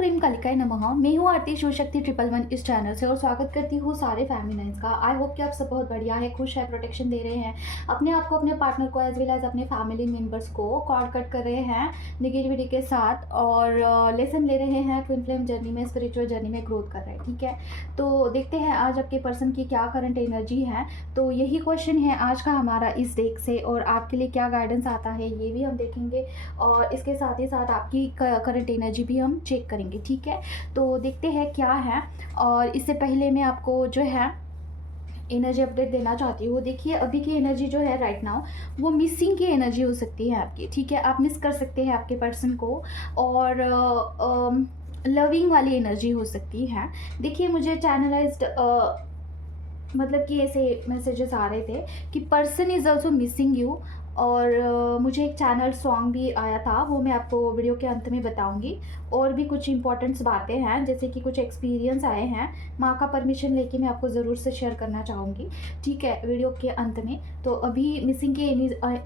Cream कालिकाय नमः। मैं हूँ आरती शिवशक्ति 111 इस चैनल से और स्वागत करती हूँ सारे फैमिनाइंस का। आई होप कि आप सब बहुत बढ़िया है, खुश है, प्रोटेक्शन दे रहे हैं अपने आप को, अपने पार्टनर को, एज वेल एज अपने फैमिली मेम्बर्स को कॉर्ड कट कर रहे हैं निगेटिविटी के साथ और लेसन ले रहे हैं ट्विन फ्लेम जर्नी में, स्पिरिचुअल जर्नी में ग्रोथ कर रहे हैं। ठीक है, तो देखते हैं आज आपके पर्सन की क्या करंट एनर्जी है। तो यही क्वेश्चन है आज का हमारा इस डेक से और आपके लिए क्या गाइडेंस आता है ये भी हम देखेंगे और इसके साथ ही साथ आपकी करंट एनर्जी भी हम चेक करेंगे। ठीक है, तो देखते हैं क्या है। और इससे पहले मैं आपको जो है एनर्जी अपडेट देना चाहती हूँ। देखिए अभी की एनर्जी जो है राइट नाउ वो मिसिंग की एनर्जी हो सकती है आपकी। ठीक है, आप मिस कर सकते हैं आपके पर्सन को और लविंग वाली एनर्जी हो सकती है। देखिए मुझे चैनलाइज्ड मतलब कि ऐसे मैसेजेस आ रहे थे कि person is also missing you और मुझे एक चैनल सॉन्ग भी आया था, वो मैं आपको वीडियो के अंत में बताऊंगी। और भी कुछ इंपॉर्टेंट्स बातें हैं जैसे कि कुछ एक्सपीरियंस आए हैं, माँ का परमिशन लेके मैं आपको ज़रूर से शेयर करना चाहूँगी। ठीक है, वीडियो के अंत में। तो अभी मिसिंग की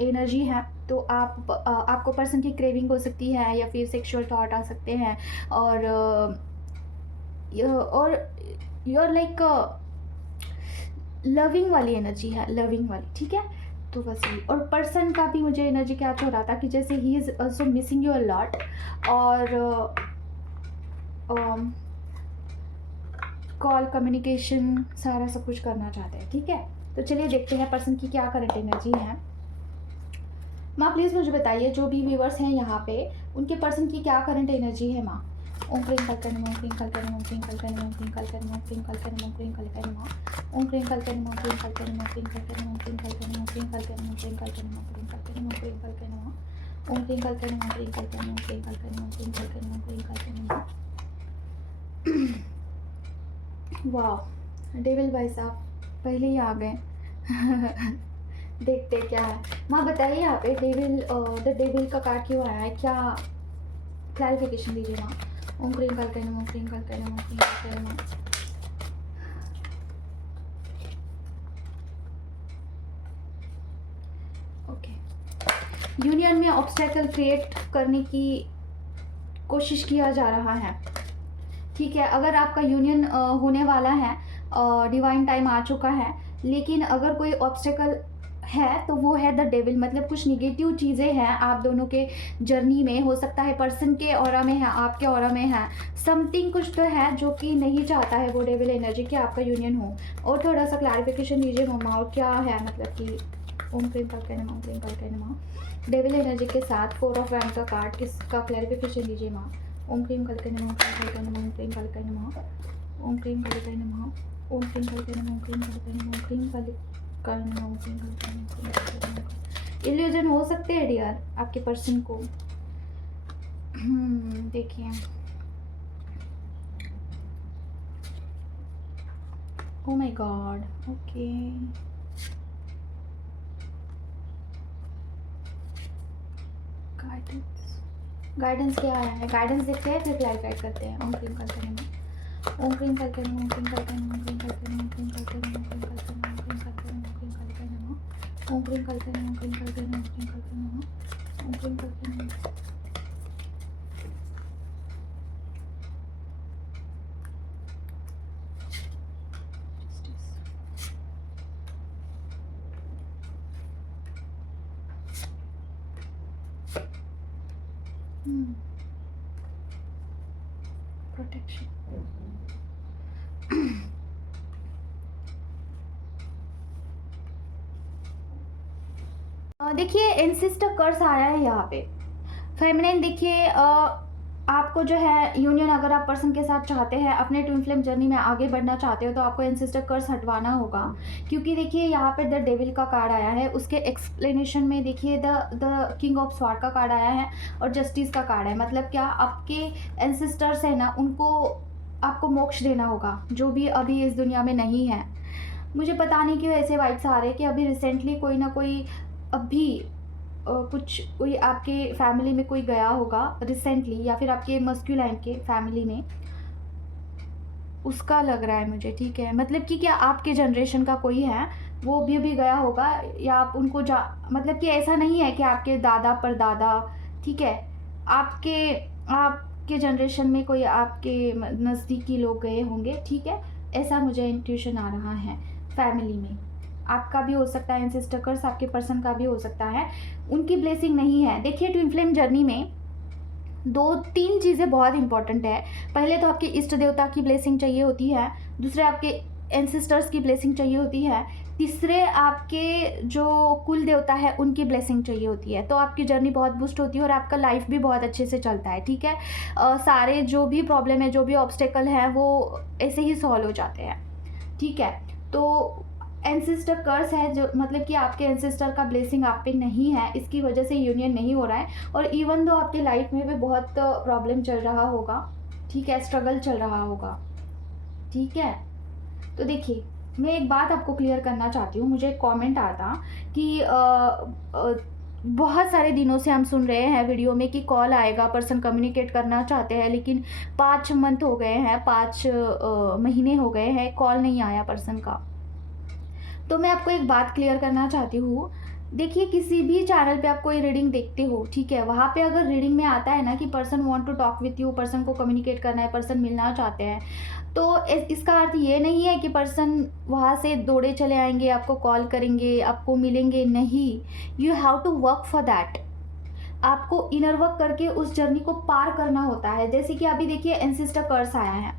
एनर्जी है तो आपको पर्सन की क्रेविंग हो सकती है या फिर सेक्सुअल थॉट आ सकते हैं और योर लाइक लविंग वाली एनर्जी है, लविंग वाली। ठीक है, तो बस यही। और पर्सन का भी मुझे एनर्जी कैच हो रहा था कि जैसे he is also missing you a lot और कॉल कम्युनिकेशन सारा सब कुछ करना चाहते हैं। ठीक है, तो चलिए देखते हैं पर्सन की क्या करंट एनर्जी है। माँ प्लीज़ मुझे बताइए, जो भी व्यूवर्स हैं यहाँ पे उनके पर्सन की क्या करंट एनर्जी है माँ। ओम क्रीम कलकन ओम क्रीम कलकन ओम क्रीम कलकन ओम क्रीम कलकन ओम क्रीम कलकन ओम क्रीम कलकन ओम क्रीम कलकन ओम क्रीम कलकन ओम क्रीम कलकन ओम क्रीम कलकन ओम क्रीम कलकन ओम क्रीम कलकन ओम क्रीम कलकन ओम क्रीम कलकन ओम क्रीम कलकन ओम क्रीम कलकन ओम क्रीम कलकन ओम क्रीम कलकन ओम क्रीम कलकन। वाह डेविल भाई साहब पहले ही आ गए। देखते क्या है माँ, बताइए यहाँ पे डेविल द डेविल का कार्ड क्यों आया है, क्या क्लैरिफिकेशन दीजिए माँ। ओम क्रीम कलकन ओम क्रीम कलकन ओम क्रीम कलकन। ओके, यूनियन में ऑब्स्टेकल क्रिएट करने की कोशिश किया जा रहा है। ठीक है, अगर आपका यूनियन होने वाला है, डिवाइन टाइम आ चुका है, लेकिन अगर कोई ऑब्स्टेकल है तो वो है द डेविल। मतलब कुछ निगेटिव चीज़ें हैं आप दोनों के जर्नी में, हो सकता है पर्सन के ऑरा में है, आपके ऑरा में है, समथिंग कुछ तो है जो कि नहीं चाहता है वो डेविल एनर्जी कि आपका यूनियन हो। और थोड़ा सा क्लैरिफिकेशन दीजिए मम्मा, और क्या है मतलब कि ओम क्रीम कलकन ओम क्रीम कलकन डेविल एनर्जी के साथ 4 ऑफ वैंड का कार्ड, इसका क्लैरिफिकेशन दीजिए माँ। ओम क्रीम कलकन ओम क्रीम कलकन ओम क्रीम कलकन ओम क्रीम कलकन ओम क्रीम कलकन ओम क्रीम कलकन ओम क्रीम कलकन ओम क्रीम कलकन। इल्यूजन हो सकते हैं डियर आपके पर्सन को। देखिए oh my God, okay guidance क्या आया है, गाइडेंस देखते हैं फिर क्लैरिफाई करते हैं। ओम क्रीम कलकन ओम क्रीम कलकन ओम क्रीम कलकन ओम क्रीम कलकन ओम क्रीम कलकन ओम क्रीम कलकन ओम क्रीम कलकन ओम क्रीम कलकन ओम क्रीम कलकन ओम क्रीम कलकन ओम क्रीम कलकन। प्रोटेक्शन। देखिए एंसेस्टर कर्स आया है यहाँ पे फेमिनिन। देखिए आपको जो है यूनियन, अगर आप पर्सन के साथ चाहते हैं अपने ट्विन फ्लेम जर्नी में आगे बढ़ना चाहते हो तो आपको एंसेस्टर कर्स हटवाना होगा। क्योंकि देखिए यहाँ पे द डेविल का कार्ड आया है, उसके एक्सप्लेनेशन में देखिए द किंग ऑफ स्वॉर्ड का कार्ड आया है और जस्टिस का कार्ड है। मतलब क्या, आपके एंसेस्टर्स है ना, उनको आपको मोक्ष देना होगा जो भी अभी इस दुनिया में नहीं है। मुझे पता नहीं क्यों ऐसे वाइब्स आ रहे हैं कि अभी रिसेंटली कोई ना कोई अभी कोई आपके फैमिली में कोई गया होगा रिसेंटली, या फिर आपके मस्क्यूलाइन के फैमिली में, उसका लग रहा है मुझे। ठीक है, मतलब कि क्या आपके जनरेशन का कोई है वो भी गया होगा या आप उनको मतलब कि ऐसा नहीं है कि आपके दादा परदादा, ठीक है, आप आपके जनरेशन में कोई आपके नज़दीकी लोग गए होंगे, ठीक है, ऐसा मुझे इंट्यूशन आ रहा है। फैमिली में आपका भी हो सकता है, एंसेस्टर कर्स आपके पर्सन का भी हो सकता है, उनकी ब्लेसिंग नहीं है। देखिए ट्विन फ्लेम जर्नी में 2-3 चीज़ें बहुत इंपॉर्टेंट है। पहले तो आपके इष्ट देवता की ब्लेसिंग चाहिए होती है, दूसरे आपके एंसेस्टर्स की ब्लेसिंग चाहिए होती है, तीसरे आपके जो कुल देवता है उनकी ब्लेसिंग चाहिए होती है। तो आपकी जर्नी बहुत बूस्ट होती है और आपका लाइफ भी बहुत अच्छे से चलता है, ठीक है। सारे जो भी प्रॉब्लम है, जो भी ऑब्स्टेकल है, वो ऐसे ही सॉल्व हो जाते हैं, ठीक है। तो एंसेस्टर कर्स है, जो मतलब कि आपके एंसेस्टर का ब्लेसिंग आप पे नहीं है, इसकी वजह से यूनियन नहीं हो रहा है। और इवन दो आपके लाइफ में भी बहुत प्रॉब्लम चल रहा होगा, ठीक है, स्ट्रगल चल रहा होगा, ठीक है। तो देखिए मैं एक बात आपको क्लियर करना चाहती हूँ। मुझे एक कमेंट आता कि बहुत सारे दिनों से हम सुन रहे हैं वीडियो में कि कॉल आएगा, पर्सन कम्युनिकेट करना चाहते हैं, लेकिन 5 मंथ हो गए हैं, 5 महीने हो गए हैं, कॉल नहीं आया पर्सन का। तो मैं आपको एक बात क्लियर करना चाहती हूँ। देखिए किसी भी चैनल पे आप कोई रीडिंग देखते हो, ठीक है, वहाँ पे अगर रीडिंग में आता है ना कि person want to talk with you, person को कम्युनिकेट करना है, पर्सन मिलना चाहते हैं, तो इसका अर्थ ये नहीं है कि पर्सन वहाँ से दौड़े चले आएंगे, आपको कॉल करेंगे, आपको मिलेंगे, नहीं। You have to work for that. आपको इनर वर्क करके उस जर्नी को पार करना होता है। जैसे कि अभी देखिए एंसेस्टर कर्स आया है,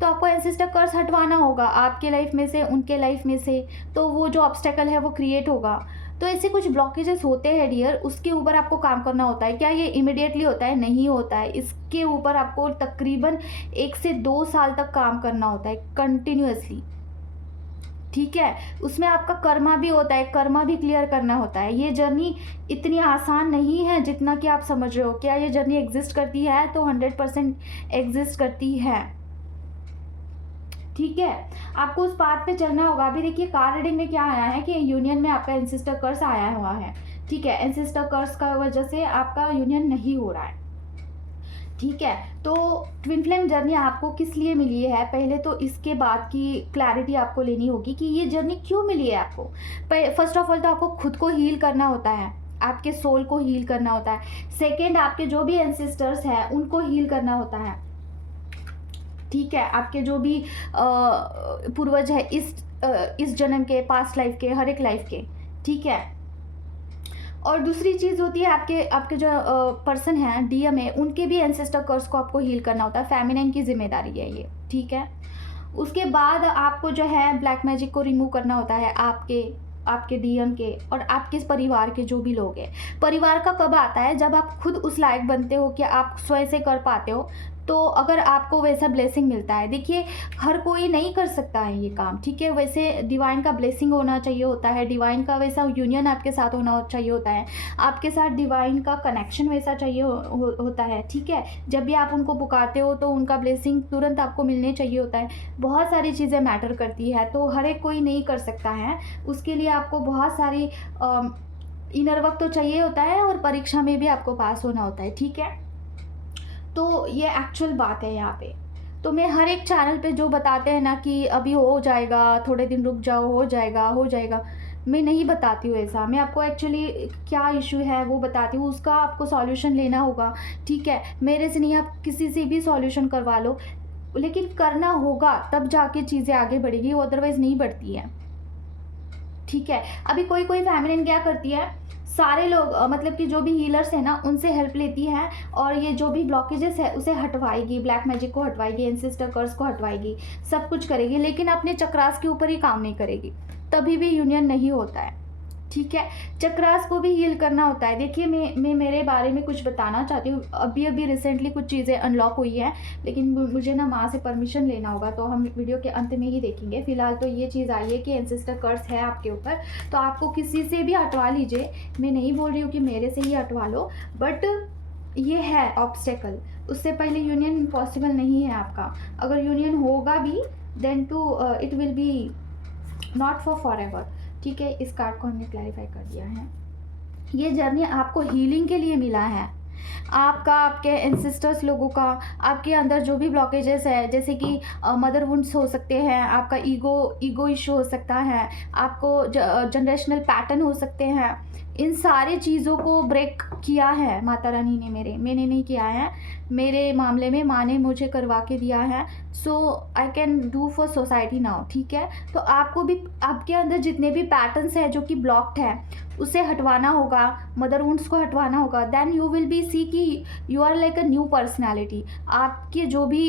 तो आपको एंसेस्टर कर्स हटवाना होगा आपके लाइफ में से, उनके लाइफ में से, तो वो जो ऑब्स्टेकल है वो क्रिएट होगा। तो ऐसे कुछ ब्लॉकेजेस होते हैं डियर, उसके ऊपर आपको काम करना होता है। क्या ये इमिडिएटली होता है? नहीं होता है। इसके ऊपर आपको तकरीबन 1 से 2 साल तक काम करना होता है कंटिन्यूअसली, ठीक है। उसमें आपका कर्मा भी होता है, कर्मा भी क्लियर करना होता है। ये जर्नी इतनी आसान नहीं है जितना कि आप समझ रहे हो। क्या ये जर्नी एग्जिस्ट करती है? तो 100% एग्जिस्ट करती है, ठीक है। आपको उस पाथ पे चलना होगा। अभी देखिए कार्ड रीडिंग में क्या आया है कि यूनियन में आपका एंसेस्टर कर्स आया हुआ है, ठीक है। एंसेस्टर कर्स का वजह से आपका यूनियन नहीं हो रहा है, ठीक है। तो ट्विन फ्लेम जर्नी आपको किस लिए मिली है, पहले तो इसके बाद की क्लैरिटी आपको लेनी होगी कि ये जर्नी क्यों मिली है आपको। फर्स्ट ऑफ ऑल तो आपको खुद को हील करना होता है, आपके सोल को हील करना होता है। सेकेंड, आपके जो भी एंसेस्टर्स हैं उनको हील करना होता है, ठीक है। आपके जो भी पूर्वज है इस जन्म के, पास्ट लाइफ के, हर एक लाइफ के, ठीक है। और दूसरी चीज़ होती है आपके जो पर्सन हैं डीएम है, उनके भी एंसेस्टर कर्स को आपको हील करना होता है। फेमिनाइन की जिम्मेदारी है ये, ठीक है। उसके बाद आपको जो है ब्लैक मैजिक को रिमूव करना होता है आपके डीएम के और आपके परिवार के जो भी लोग हैं। परिवार का कब आता है? जब आप खुद उस लायक बनते हो कि आप स्वयं से कर पाते हो, तो अगर आपको वैसा ब्लेसिंग मिलता है। देखिए हर कोई नहीं कर सकता है ये काम, ठीक है। वैसे डिवाइन का ब्लेसिंग होना चाहिए होता है, डिवाइन का वैसा यूनियन आपके साथ होना चाहिए होता है, आपके साथ डिवाइन का कनेक्शन वैसा चाहिए होता है, ठीक है। जब भी आप उनको पुकारते हो तो उनका ब्लेसिंग तुरंत आपको मिलने चाहिए होता है। बहुत सारी चीज़ें मैटर करती है, तो हर एक कोई नहीं कर सकता है। उसके लिए आपको बहुत सारी इनर वर्क तो चाहिए होता है और परीक्षा में भी आपको पास होना होता है, ठीक है। तो ये एक्चुअल बात है यहाँ पे। तो मैं हर एक चैनल पे जो बताते हैं ना कि अभी हो जाएगा, थोड़े दिन रुक जाओ, हो जाएगा, मैं नहीं बताती हूँ ऐसा। मैं आपको एक्चुअली क्या इशू है वो बताती हूँ, उसका आपको सॉल्यूशन लेना होगा, ठीक है। मेरे से नहीं, आप किसी से भी सॉल्यूशन करवा लो, लेकिन करना होगा तब जाके चीज़ें आगे बढ़ेगी, वो अदरवाइज़ नहीं बढ़ती है, ठीक है। अभी कोई फैमिली क्या करती है, सारे लोग मतलब कि जो भी हीलर्स हैं ना उनसे हेल्प लेती है और ये जो भी ब्लॉकेजेस है उसे हटवाएगी, ब्लैक मैजिक को हटवाएगी, एंसेस्टर कर्स को हटवाएगी, सब कुछ करेगी, लेकिन अपने चक्रास के ऊपर ही काम नहीं करेगी, तभी भी यूनियन नहीं होता है, ठीक है। चक्रास को भी हील करना होता है। देखिए मैं मेरे बारे में कुछ बताना चाहती हूँ। अभी रिसेंटली कुछ चीज़ें अनलॉक हुई है, लेकिन मुझे ना माँ से परमिशन लेना होगा, तो हम वीडियो के अंत में ही देखेंगे। फिलहाल तो ये चीज़ आई है कि एंसेस्टर कर्स है आपके ऊपर, तो आपको किसी से भी हटवा लीजिए। मैं नहीं बोल रही हूँ कि मेरे से ही हटवा लो, बट ये है ऑब्स्टेकल। उससे पहले यूनियन पॉसिबल नहीं है आपका। अगर यूनियन होगा भी then to it will be not forever, ठीक है। इस कार्ड को हमने क्लैरिफाई कर दिया है। ये जर्नी आपको हीलिंग के लिए मिला है, आपका, आपके एंसेस्टर्स लोगों का, आपके अंदर जो भी ब्लॉकेजेस है, जैसे कि मदर वुंड्स हो सकते हैं, आपका ईगो इशू हो सकता है, आपको जनरेशनल पैटर्न हो सकते हैं। इन सारी चीज़ों को ब्रेक किया है माता रानी ने, मैंने नहीं किया है, मेरे मामले में माँ ने मुझे करवा के दिया है। So I can do for society now, ठीक है। तो आपको भी आपके अंदर जितने भी पैटर्न्स हैं जो कि ब्लॉक्ड है, उसे हटवाना होगा, मदर वुंड्स को हटवाना होगा। Then you will be see कि you are like a new personality. आपके जो भी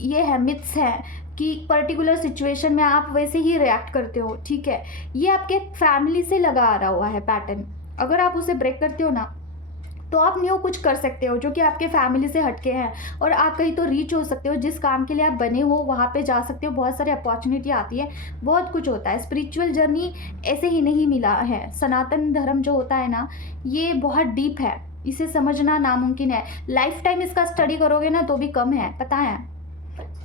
ये है मिथ्स हैं कि पर्टिकुलर सिचुएशन में आप वैसे ही रिएक्ट करते हो, ठीक है, ये आपके फैमिली से लगा आ रहा हुआ है पैटर्न। अगर आप उसे ब्रेक करते हो ना, तो आप न्यू कुछ कर सकते हो जो कि आपके फैमिली से हटके हैं, और आप कहीं तो रीच हो सकते हो, जिस काम के लिए आप बने हो वहाँ पे जा सकते हो। बहुत सारी अपॉर्चुनिटी आती है, बहुत कुछ होता है। स्पिरिचुअल जर्नी ऐसे ही नहीं मिला है। सनातन धर्म जो होता है ना, ये बहुत डीप है, इसे समझना नामुमकिन है। लाइफ टाइम इसका स्टडी करोगे ना तो भी कम है, पता है।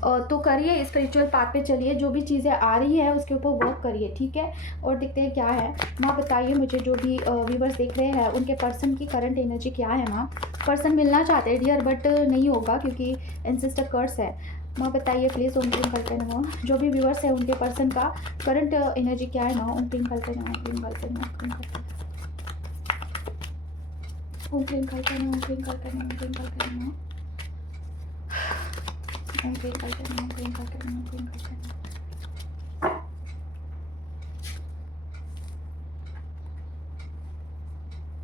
तो करिए, स्पिरिचुअल पाथ पे चलिए, जो भी चीज़ें आ रही है उसके ऊपर वर्क करिए, ठीक है। और देखते हैं क्या है। माँ बताइए मुझे, जो भी व्यूवर्स देख रहे हैं उनके पर्सन की करंट एनर्जी क्या है। माँ, पर्सन मिलना चाहते हैं डियर, बट नहीं होगा क्योंकि एंसेस्टर कर्स है। माँ बताइए प्लीज़, ओम क्लीम कल्पे नमः। जो भी व्यूवर्स है उनके पर्सन का करंट एनर्जी क्या है। माँ, ओम क्लीम कल्पे नमः, ओम क्लीम कल्पे नमः, ओम क्लीम कल्पे नमः, ओम क्लीम कल्पे नमः, ओम क्लीम कल्पे नमः, ओम क्लीम कल्पे नमः, ओम क्लीम कल्पे नमः, ओम क्लीम कल्पे नमः।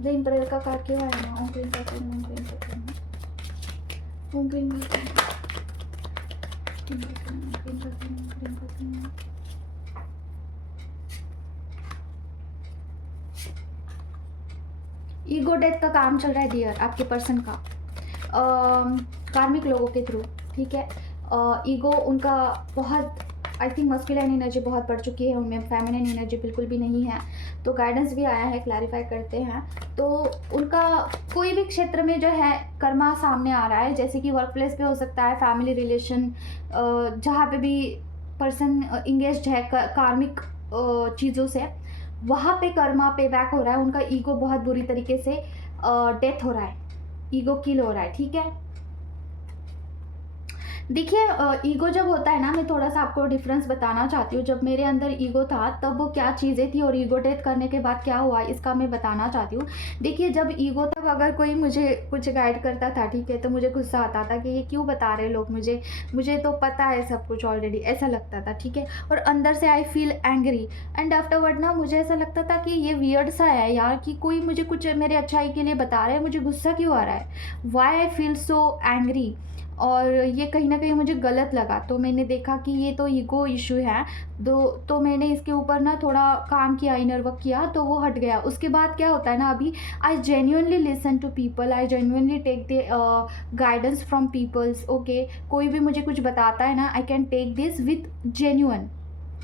द एम्परर का कार्ड क्यों आया ना। ओम क्लीम कल्पे नमः, ओम क्लीम कल्पे नमः, ओम क्लीम कल्पे नमः, ओम क्लीम कल्पे नमः, ओम क्लीम कल्पे नमः, ओम क्लीम कल्पे नमः। ईगो डेथ का काम चल रहा है डियर, आपके पर्सन का कार्मिक लोगों के थ्रू, ठीक है। ईगो उनका बहुत, आई थिंक मस्कुलाइन एनर्जी बहुत बढ़ चुकी है उनमें, फेमिनिन एनर्जी बिल्कुल भी नहीं है। तो गाइडेंस भी आया है, क्लैरिफाई करते हैं। तो उनका कोई भी क्षेत्र में जो है कर्मा सामने आ रहा है, जैसे कि वर्क प्लेस पे हो सकता है, फैमिली रिलेशन, जहाँ पे भी पर्सन इंगेज्ड है कार्मिक चीज़ों से, वहाँ पे कर्मा पे बैक हो रहा है। उनका ईगो बहुत बुरी तरीके से डेथ हो रहा है, ईगो किल हो रहा है, ठीक है। देखिए, ईगो जब होता है ना, मैं थोड़ा सा आपको डिफरेंस बताना चाहती हूँ। जब मेरे अंदर ईगो था तब वो क्या चीज़ें थी, और ईगो डेथ करने के बाद क्या हुआ, इसका मैं बताना चाहती हूँ। देखिए, जब ईगो, तब अगर कोई मुझे कुछ गाइड करता था, ठीक है, तो मुझे गुस्सा आता था कि ये क्यों बता रहे लोग मुझे तो पता है सब कुछ ऑलरेडी, ऐसा लगता था, ठीक है। और अंदर से I feel angry, and afterward ना मुझे ऐसा लगता था कि ये वियर्ड सा है यार, कि कोई मुझे कुछ मेरे अच्छाई के लिए बता रहा है, मुझे गुस्सा क्यों आ रहा है, why I feel so angry. और ये कहीं ना कहीं मुझे गलत लगा, तो मैंने देखा कि ये तो ईगो इशू है। तो मैंने इसके ऊपर ना थोड़ा काम किया, इनर वर्क किया, तो वो हट गया। उसके बाद क्या होता है ना, अभी I genuinely listen to people, I genuinely take the guidance from peoples, okay. कोई भी मुझे कुछ बताता है ना, I can take this with genuine,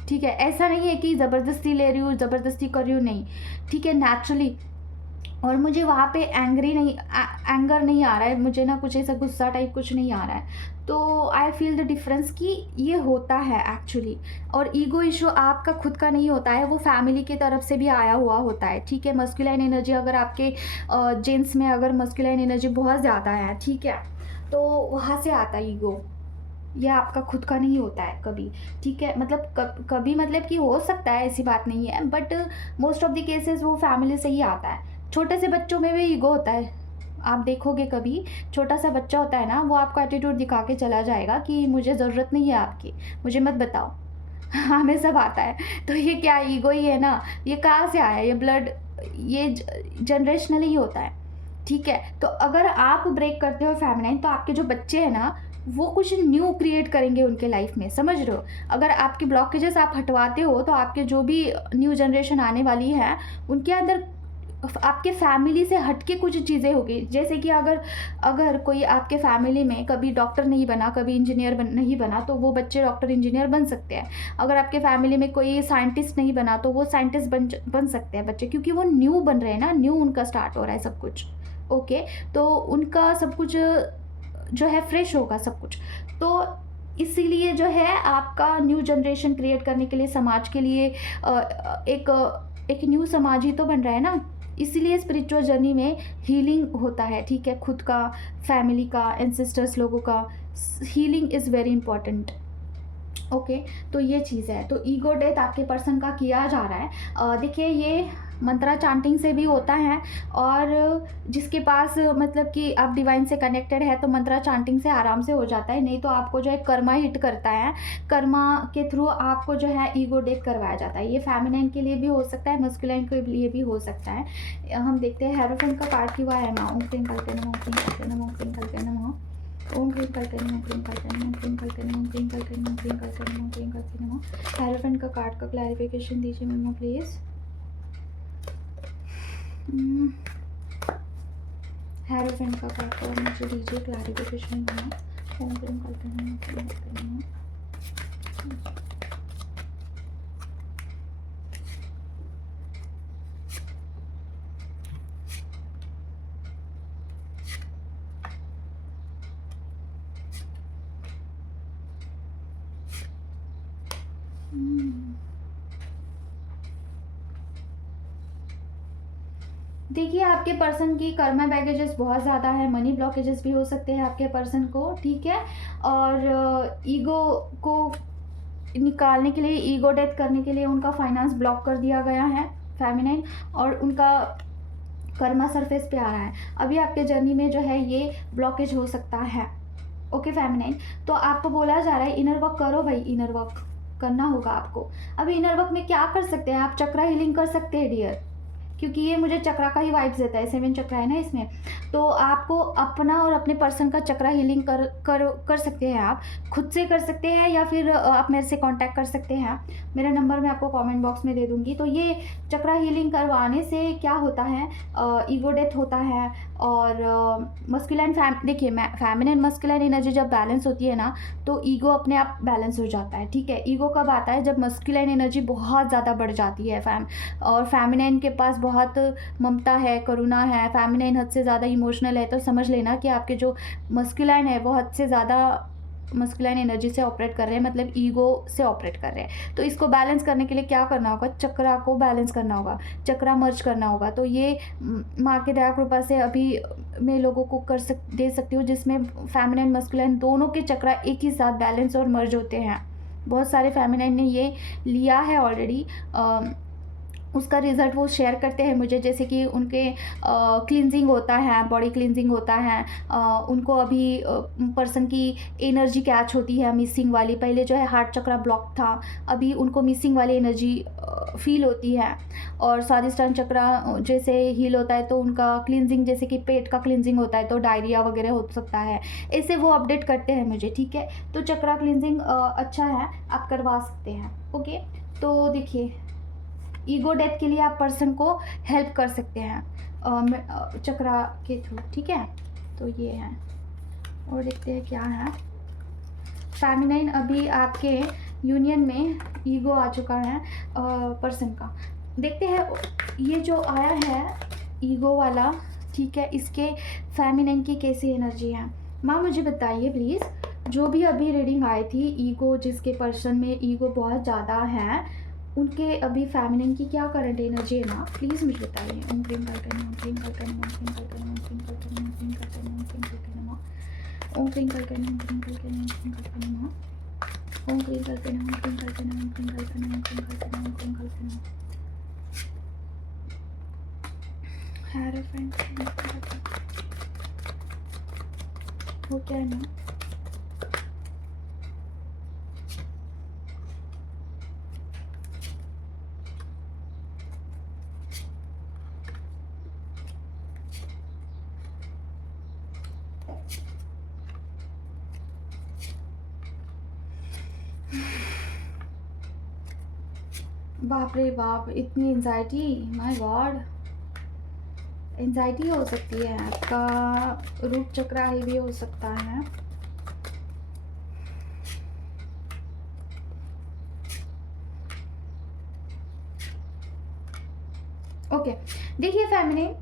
ठीक है। ऐसा नहीं है कि ज़बरदस्ती ले रही हूँ, ज़बरदस्ती कर रही हूँ, नहीं, ठीक है, नेचुरली। और मुझे वहाँ पे एंगर नहीं आ रहा है, मुझे ना कुछ ऐसा गुस्सा टाइप कुछ नहीं आ रहा है। तो आई फील द डिफरेंस कि ये होता है एक्चुअली। और ईगो इशू आपका खुद का नहीं होता है, वो फैमिली की तरफ से भी आया हुआ होता है, ठीक है। मस्कुलाइन एनर्जी अगर आपके जेंट्स में अगर मस्कुलाइन एनर्जी बहुत ज़्यादा है, ठीक है, तो वहाँ से आता है ईगो। ये आपका खुद का नहीं होता है कभी, ठीक है। मतलब कभी मतलब कि हो सकता है, ऐसी बात नहीं है, but most of the cases वो फैमिली से ही आता है। छोटे से बच्चों में भी ईगो होता है, आप देखोगे कभी छोटा सा बच्चा होता है ना, वो आपको एटीट्यूड दिखा के चला जाएगा कि मुझे ज़रूरत नहीं है आपकी, मुझे मत बताओ। हमें सब आता है। तो ये क्या ईगो ही है ना, ये कहाँ से आया, ये ब्लड, ये जनरेशनली ही होता है, ठीक है। तो अगर आप ब्रेक करते हो फेमिनाइन, तो आपके जो बच्चे हैं ना, वो कुछ न्यू क्रिएट करेंगे उनके लाइफ में, समझ रहे हो। अगर आपकी ब्लॉकेजेस आप हटवाते हो, तो आपके जो भी न्यू जनरेशन आने वाली है, उनके अंदर आपके फैमिली से हटके कुछ चीज़ें होगी। जैसे कि अगर कोई आपके फैमिली में कभी डॉक्टर नहीं बना, कभी इंजीनियर नहीं बना, तो वो बच्चे डॉक्टर इंजीनियर बन सकते हैं। अगर आपके फैमिली में कोई साइंटिस्ट नहीं बना, तो वो साइंटिस्ट बन सकते हैं बच्चे, क्योंकि वो न्यू बन रहे हैं ना, न्यू उनका स्टार्ट हो रहा है सब कुछ, ओके। तो उनका सब कुछ जो है फ्रेश होगा सब कुछ। तो इसीलिए जो है आपका न्यू जनरेशन क्रिएट करने के लिए, समाज के लिए एक न्यू समाज ही तो बन रहा है ना, इसीलिए स्पिरिचुअल जर्नी में हीलिंग होता है, ठीक है, खुद का, फैमिली का, एंसेस्टर्स लोगों का healing is very important. Okay, तो ये चीज़ है। तो ईगो डेथ आपके पर्सन का किया जा रहा है। देखिए, ये मंत्रा चांटिंग से भी होता है, और जिसके पास मतलब कि आप डिवाइन से कनेक्टेड है तो मंत्रा चांटिंग से आराम से हो जाता है, नहीं तो आपको जो है कर्मा हिट करता है, कर्मा के थ्रू आपको जो है ईगो डेथ करवाया जाता है। ये फेमिनाइन के लिए भी हो सकता है, मस्कुलाइन के लिए भी हो सकता है। हम देखते हैं हेरोफेंट का कार्ड क्यों आया ना। ओम क्लीं कल्पे नमः, ओम क्लीं कल्पे नमः, ओम क्लीं कल्पे नमः, ओम क्लीं कल्पे नमः, ओम क्लीं कल्पे नमः, ओम क्लीं कल्पे नमः, ओम क्लीं कल्पे नमः, ओम क्लीं कल्पे नमः, ओम क्लीं कल्पे नमः। हेरोफेंट का कार्ड का क्लैरिफिकेशन दीजिए मम्मा प्लीज़। हेरोफेंट का कार्ड का मुझे दीजिए क्लैरिफिकेशन मम्मा। ओम क्लीं कल्पे नमः, ओम क्लीं कल्पे नमः। देखिए, आपके पर्सन की कर्मा बैगेजेस बहुत ज़्यादा है, मनी ब्लॉकेजेस भी हो सकते हैं आपके पर्सन को, ठीक है। और ईगो को निकालने के लिए, ईगो डेथ करने के लिए उनका फाइनेंस ब्लॉक कर दिया गया है फेमिनाइन, और उनका कर्मा सरफेस पे आ रहा है। अभी आपके जर्नी में जो है ये ब्लॉकेज हो सकता है। ओके फेमिनाइन, तो आपको बोला जा रहा है इनर वर्क करो भाई, इनर वर्क करना होगा आपको। अभी इनर वर्क में क्या कर सकते हैं आप? चक्रा हीलिंग कर सकते हैं डियर, क्योंकि ये मुझे चक्रा का ही वाइब्स देता है, 7 चक्रा है ना इसमें। तो आपको अपना और अपने पर्सन का चक्रा हीलिंग कर सकते हैं आप, खुद से कर सकते हैं, या फिर आप मेरे से कांटेक्ट कर सकते हैं। मेरा नंबर मैं आपको कमेंट बॉक्स में दे दूँगी। तो ये चक्रा हीलिंग करवाने से क्या होता है, ईगो डेथ होता है, और मस्कुलाइन देखिए, फेमिनिन मस्कुलाइन एनर्जी जब बैलेंस होती है ना, तो ईगो अपने आप बैलेंस हो जाता है, ठीक है। ईगो कब आता है? जब मस्कुलाइन एनर्जी बहुत ज़्यादा बढ़ जाती है, और फेमिनिन के पास बहुत ममता है, करुणा है, फेमिनिन हद से ज़्यादा इमोशनल है, तो समझ लेना कि आपके जो मस्कुलाइन है वो हद से ज़्यादा मस्कुलाइन एनर्जी से ऑपरेट कर रहे हैं, मतलब ईगो से ऑपरेट कर रहे हैं। तो इसको बैलेंस करने के लिए क्या करना होगा? चक्रा को बैलेंस करना होगा, चक्रा मर्ज करना होगा। तो ये माँ की दया कृपा से अभी मैं लोगों को दे सकती हूँ, जिसमें फेमिनिन मस्कुलाइन दोनों के चक्रा एक ही साथ बैलेंस और मर्ज होते हैं। बहुत सारे फेमिनिन ने ये लिया है ऑलरेडी, उसका रिज़ल्ट वो शेयर करते हैं मुझे, जैसे कि उनके क्लींजिंग होता है, बॉडी क्लींजिंग होता है, उनको अभी पर्सन की एनर्जी कैच होती है मिसिंग वाली। पहले जो है हार्ट चक्रा ब्लॉक था, अभी उनको मिसिंग वाली एनर्जी फील होती है। और स्वादिष्टान चक्रा जैसे हील होता है तो उनका क्लींजिंग, जैसे कि पेट का क्लींजिंग होता है तो डायरिया वगैरह हो सकता है, ऐसे वो अपडेट करते हैं मुझे, ठीक है। तो चक्रा क्लींजिंग अच्छा है, आप करवा सकते हैं। ओके, तो देखिए, ईगो डेथ के लिए आप पर्सन को हेल्प कर सकते हैं चक्रा के थ्रू, ठीक है। तो ये है, और देखते हैं क्या है। फेमिनाइन अभी आपके यूनियन में ईगो आ चुका है पर्सन का। देखते हैं ये जो आया है ईगो वाला, ठीक है, इसके फेमिनाइन की कैसी एनर्जी है। माँ मुझे बताइए प्लीज़, जो भी अभी रीडिंग आई थी, ईगो जिसके पर्सन में ईगो बहुत ज़्यादा है, उनके अभी फेमिनिन की क्या करंट एनर्जी है ना, प्लीज़ मुझे बताइए। ओम क्लीं कल्पे नमः, ओम क्लीं कल्पे नमः, ओम क्लीं कल्पे नमः, ओम क्लीं कल्पे नमः, ओम क्लीं कल्पे नमः, ओम क्लीं कल्पे नमः, ओम क्लीं कल्पे नमः, ओम क्लीं कल्पे नमः, ओम क्लीं कल्पे नमः, ओम क्लीं कल्पे नमः, ओम क्लीं कल्पे नमः, ओम क्लीं कल्पे नमः, ओम क्लीं कल्पे नमः। हेरोफेंट वो क्या है ना, बाप रे बाप, इतनी एंजाइटी, माय गॉड। एंजाइटी हो सकती है, आपका रूट चक्रा ही भी हो सकता है। ओके, देखिए फेमिनिन,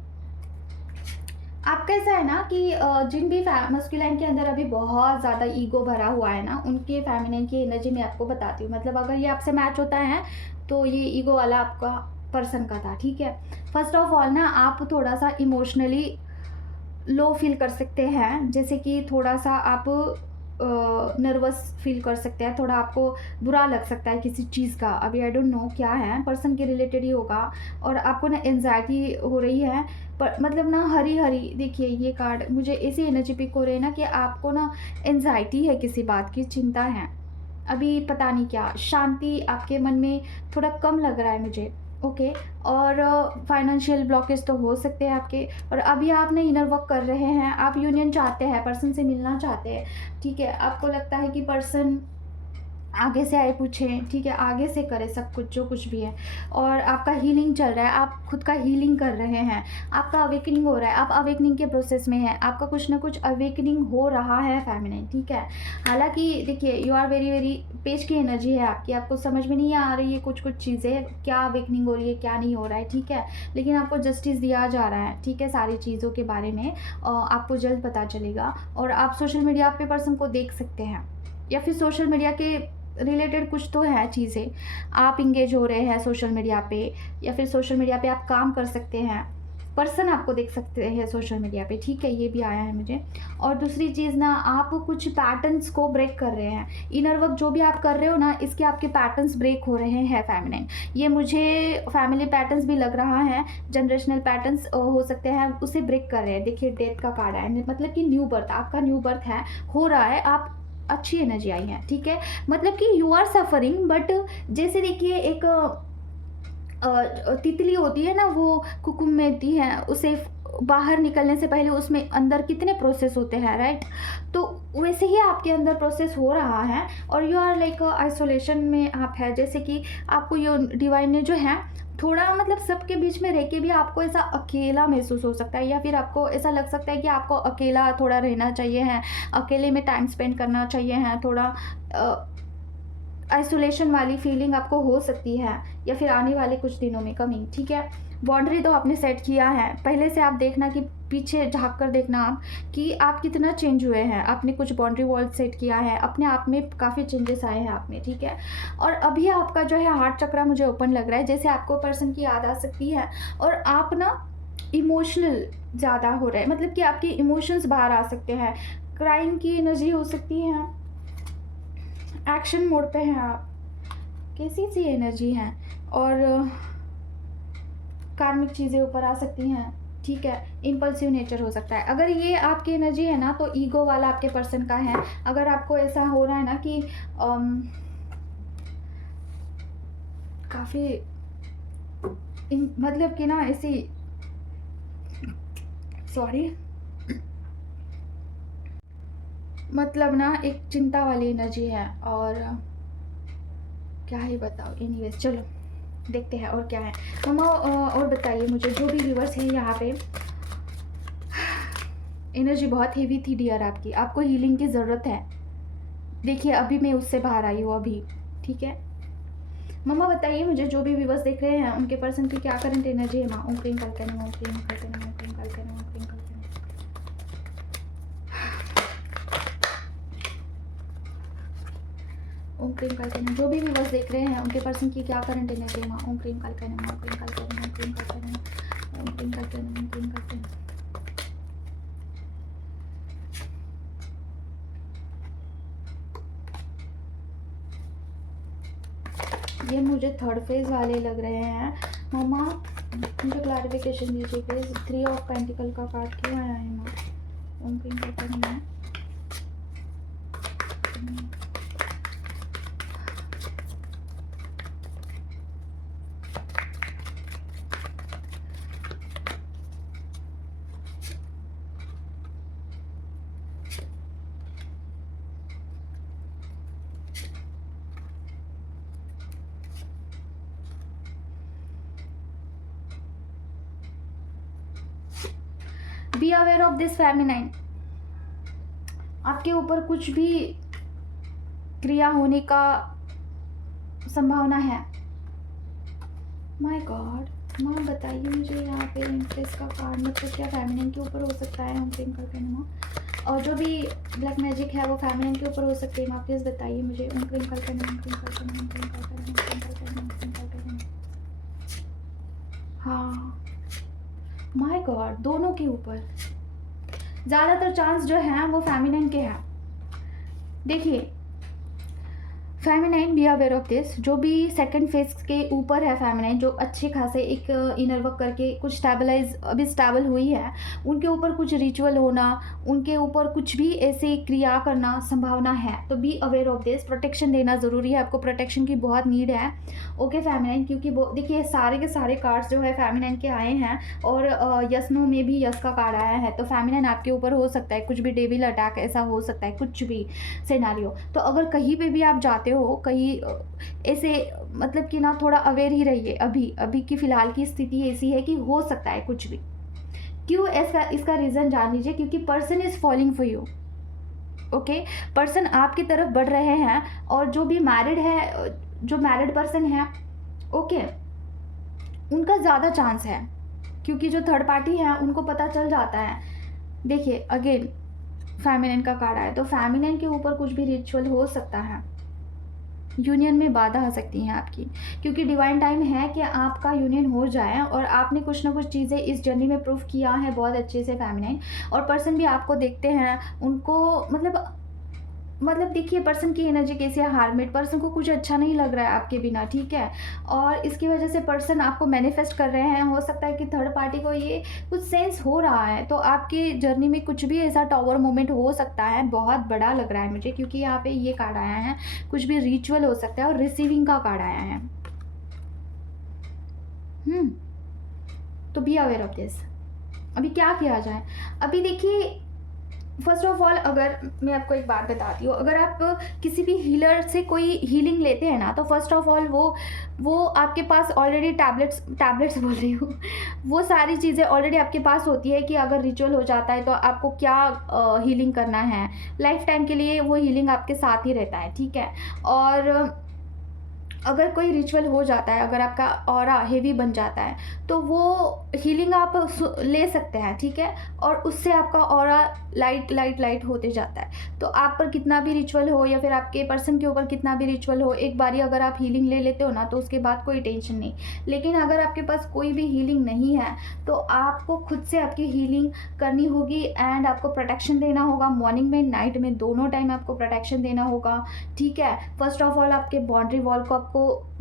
आपका ऐसा है ना कि जिन भी मस्कुलाइन के अंदर अभी बहुत ज़्यादा ईगो भरा हुआ है ना, उनके फेमिनिन की एनर्जी मैं आपको बताती हूँ। मतलब अगर ये आपसे मैच होता है तो ये ईगो वाला आपका पर्सन का था, ठीक है। फर्स्ट ऑफ ऑल ना आप थोड़ा सा इमोशनली लो फील कर सकते हैं, जैसे कि थोड़ा सा आप नर्वस फील कर सकते हैं, थोड़ा आपको बुरा लग सकता है किसी चीज़ का, अभी आई डोंट नो क्या है, पर्सन के रिलेटेड ही होगा। और आपको ना एनजाइटी हो रही है, पर मतलब ना हरी हरी, देखिए ये कार्ड मुझे ऐसी एनर्जी पिक हो रही है ना कि आपको ना एनजाइटी है, किसी बात की चिंता है, अभी पता नहीं क्या, शांति आपके मन में थोड़ा कम लग रहा है मुझे, ओके। और फाइनेंशियल ब्लॉकेज तो हो सकते हैं आपके, और अभी आप ना इनर वर्क कर रहे हैं, आप यूनियन चाहते हैं, पर्सन से मिलना चाहते हैं, ठीक है। आपको लगता है कि पर्सन आगे से आए पूछें, ठीक है, आगे से करे सब कुछ जो कुछ भी है, और आपका हीलिंग चल रहा है, आप खुद का हीलिंग कर रहे हैं, आपका अवेकनिंग हो रहा है, आप अवेकनिंग के प्रोसेस में हैं, आपका कुछ ना कुछ अवेकनिंग हो रहा है फेमिनिन, ठीक है। हालांकि देखिए you are very very, page की एनर्जी है आपकी, आपको समझ में नहीं आ रही है कुछ कुछ चीज़ें, क्या अवेकनिंग हो रही है क्या नहीं हो रहा है, ठीक है, लेकिन आपको जस्टिस दिया जा रहा है, ठीक है, सारी चीज़ों के बारे में आपको जल्द पता चलेगा। और आप सोशल मीडिया पे पर्सन को देख सकते हैं, या फिर सोशल मीडिया के रिलेटेड कुछ तो है चीज़ें, आप इंगेज हो रहे हैं सोशल मीडिया पे, या फिर सोशल मीडिया पे आप काम कर सकते हैं, पर्सन आपको देख सकते हैं सोशल मीडिया पे, ठीक है, ये भी आया है मुझे। और दूसरी चीज़ ना, आप कुछ पैटर्न्स को ब्रेक कर रहे हैं, इनर वर्क जो भी आप कर रहे हो ना, इसके आपके पैटर्न्स ब्रेक हो रहे हैं फेमिनिन, ये मुझे फैमिली पैटर्न्स भी लग रहा है, जनरेशनल पैटर्न्स हो सकते हैं, उसे ब्रेक कर रहे हैं। देखिए डेथ का कार्ड है, मतलब कि न्यू बर्थ, आपका न्यू बर्थ है, हो रहा है, आप अच्छी एनर्जी आई है, ठीक है, मतलब कि यू आर सफरिंग, बट जैसे देखिए एक तितली होती है ना, वो कुकुम में होती है, उसे बाहर निकलने से पहले उसमें अंदर कितने प्रोसेस होते हैं, राइट, तो वैसे ही आपके अंदर प्रोसेस हो रहा है, और यू आर लाइक आइसोलेशन में आप है, जैसे कि आपको ये डिवाइन ने जो है थोड़ा मतलब सबके बीच में रह के भी आपको ऐसा अकेला महसूस हो सकता है, या फिर आपको ऐसा लग सकता है कि आपको अकेला थोड़ा रहना चाहिए है, अकेले में टाइम स्पेंड करना चाहिए है, थोड़ा आइसोलेशन वाली फीलिंग आपको हो सकती है, या फिर आने वाले कुछ दिनों में कमिंग, ठीक है। बाउंड्री तो आपने सेट किया है, पहले से आप देखना कि पीछे झांक कर देखना आप कि आप कितना चेंज हुए हैं, आपने कुछ बाउंड्री वॉल सेट किया है, अपने आप में काफ़ी चेंजेस आए हैं आप में, ठीक है। और अभी आपका जो है हार्ट चक्रा मुझे ओपन लग रहा है, जैसे आपको पर्सन की याद आ सकती है, और आप ना इमोशनल ज़्यादा हो रहे हैं, मतलब कि आपके इमोशंस बाहर आ सकते हैं, क्राइम की एनर्जी हो सकती है, एक्शन मोड पे हैं आप, कैसी सी एनर्जी है, और कार्मिक चीज़ें ऊपर आ सकती हैं, ठीक है, इम्पल्सिव नेचर हो सकता है। अगर ये आपकी एनर्जी है ना, तो ईगो वाला आपके पर्सन का है। अगर आपको ऐसा हो रहा है ना कि काफ़ी मतलब कि ना ऐसी, सॉरी, मतलब ना एक चिंता वाली एनर्जी है, और क्या ही बताओ, एनीवेज चलो देखते हैं और क्या है। मम्मा और बताइए मुझे, जो भी व्यूवर्स हैं यहाँ पे, एनर्जी बहुत हेवी थी डियर आपकी, आपको हीलिंग की ज़रूरत है, देखिए अभी मैं उससे बाहर आई हूँ अभी, ठीक है। मम्मा बताइए मुझे, जो भी व्यूवर्स देख रहे हैं उनके पर्सन की क्या करंट एनर्जी है। माँ ओम क्रीम करके ना, ओम क्रीम करके ना, ओम क्रीम करके ना, ओम क्रीम करके ना, ओम क्रीम करके ना, जो भी व्यूवर्स देख रहे हैं उनके पर्सन की क्या करंट एनर्जी है। माँ ओम क्रीम करके ना, ओम क्रीम करके ना, ओम क्रीम करके ना, ओम क्रीम करके ना, ओम क्रीम करके ना। ये मुझे थर्ड फेज वाले लग रहे हैं। मामा मुझे क्लैरिफिकेशन दीजिए प्लीज, 3 ऑफ पेंटिकल का कार्ड क्यों आया है माँ। ओम क्रीम करके ना, be aware of this feminine, आपके ऊपर कुछ भी क्रिया होने का संभावना है। माय गॉड, माँ बताइए मुझे यहाँ पे इंटरेस्ट का कार्ड, मतलब क्या फेमिनिन के ऊपर हो सकता है। हम प्रिंक करके ना, और जो भी ब्लैक मैजिक है वो फेमिनिन के ऊपर हो सकती है। माँ प्लीज़ बताइए मुझे। ओम क्रीम करके ना, ओम क्रीम करके ना, ओम क्रीम करके ना, ओम क्रीम करके ना, ओम क्रीम करके ना। हाँ, माय गॉड, दोनों के ऊपर ज़्यादातर चांस जो हैं वो फेमिनिन के हैं। देखिए, feminine be aware of this, जो भी सेकंड फेज के ऊपर है फेमिनाइन, जो अच्छे खासे एक इनर वर्क करके कुछ स्टेबलाइज अभी स्टेबल हुई है, उनके ऊपर कुछ रिचुअल होना, उनके ऊपर कुछ भी ऐसे क्रिया करना संभावना है। तो be aware of this, protection देना ज़रूरी है, आपको प्रोटेक्शन की बहुत नीड है। ओके फेमिनाइन, क्योंकि देखिए सारे के सारे कार्ड्स जो है फेमिनाइन के आए हैं, और यस नो में भी यस का कार्ड आया है। तो फेमिनाइन आपके ऊपर हो सकता है, कुछ भी डेविल अटैक ऐसा हो सकता है, कुछ भी सिनेरियो। तो अगर कहीं पे भी आप जाते हो, कहीं ऐसे मतलब कि ना, थोड़ा अवेयर ही रहिए। अभी अभी की फ़िलहाल की स्थिति ऐसी है कि हो सकता है कुछ भी। क्यों? इसका रीज़न जान लीजिए, क्योंकि person is falling for you. Okay, person आपकी तरफ बढ़ रहे हैं, और जो भी मैरिड है, जो मैरिड पर्सन है, ओके, उनका ज़्यादा चांस है, क्योंकि जो थर्ड पार्टी है उनको पता चल जाता है। देखिए अगेन फेमिनिन का कार्ड आया, तो फेमिनिन के ऊपर कुछ भी रिचुअल हो सकता है, यूनियन में बाधा आ सकती हैं आपकी, क्योंकि डिवाइन टाइम है कि आपका यूनियन हो जाए, और आपने कुछ ना कुछ चीज़ें इस जर्नी में प्रूफ किया है बहुत अच्छे से फेमिनाइन। और पर्सन भी आपको देखते हैं, उनको मतलब देखिए पर्सन की एनर्जी कैसी है, हार्मिट, पर्सन को कुछ अच्छा नहीं लग रहा है आपके बिना, ठीक है। और इसकी वजह से पर्सन आपको मैनिफेस्ट कर रहे हैं। हो सकता है कि थर्ड पार्टी को ये कुछ सेंस हो रहा है, तो आपकी जर्नी में कुछ भी ऐसा टॉवर मोमेंट हो सकता है, बहुत बड़ा लग रहा है मुझे, क्योंकि यहाँ पे ये कार्ड आया है, कुछ भी रिचुअल हो सकता है, और रिसीविंग का कार्ड आया है। तो बी अवेयर ऑफ दिस। अभी क्या किया जाए? अभी देखिए, फर्स्ट ऑफ ऑल अगर मैं आपको एक बात बताती हूँ, अगर आप किसी भी हीलर से कोई हीलिंग लेते हैं ना, तो फर्स्ट ऑफ ऑल वो आपके पास ऑलरेडी टैबलेट्स बोल रही हूँ, वो सारी चीज़ें ऑलरेडी आपके पास होती है कि अगर रिचुअल हो जाता है तो आपको क्या हीलिंग करना है, लाइफ टाइम के लिए वो हीलिंग आपके साथ ही रहता है, ठीक है। और अगर कोई रिचुअल हो जाता है, अगर आपका ऑरा हेवी बन जाता है, तो वो हीलिंग आप ले सकते हैं, ठीक है। और उससे आपका ऑरा लाइट होते जाता है। तो आप पर कितना भी रिचुअल हो, या फिर आपके पर्सन के ऊपर कितना भी रिचुअल हो, एक बारी अगर आप हीलिंग ले लेते हो ना, तो उसके बाद कोई टेंशन नहीं। लेकिन अगर आपके पास कोई भी हीलिंग नहीं है, तो आपको खुद से आपकी हीलिंग करनी होगी, एंड आपको प्रोटेक्शन देना होगा। मॉर्निंग में, नाइट में, दोनों टाइम आपको प्रोटेक्शन देना होगा, ठीक है। फर्स्ट ऑफ ऑल आपके बाउंड्री वॉल को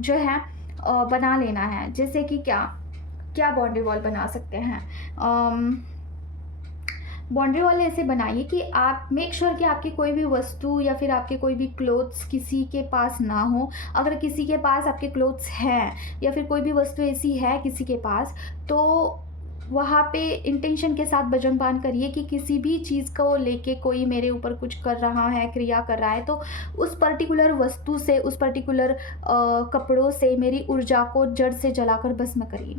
जो है बना लेना है। जैसे कि क्या बाउंड्री वॉल बना सकते हैं? बाउंड्री वॉल ऐसे बनाइए कि आप मेक श्योर कि आपकी कोई भी वस्तु या फिर आपके कोई भी क्लोथ्स किसी के पास ना हो। अगर किसी के पास आपके क्लोथ्स हैं, या फिर कोई भी वस्तु ऐसी है किसी के पास, तो वहाँ पे इंटेंशन के साथ भजन पान करिए कि किसी भी चीज़ को लेके कोई मेरे ऊपर कुछ कर रहा है, क्रिया कर रहा है, तो उस पर्टिकुलर वस्तु से, उस पर्टिकुलर कपड़ों से मेरी ऊर्जा को जड़ से जलाकर भस्म करिए।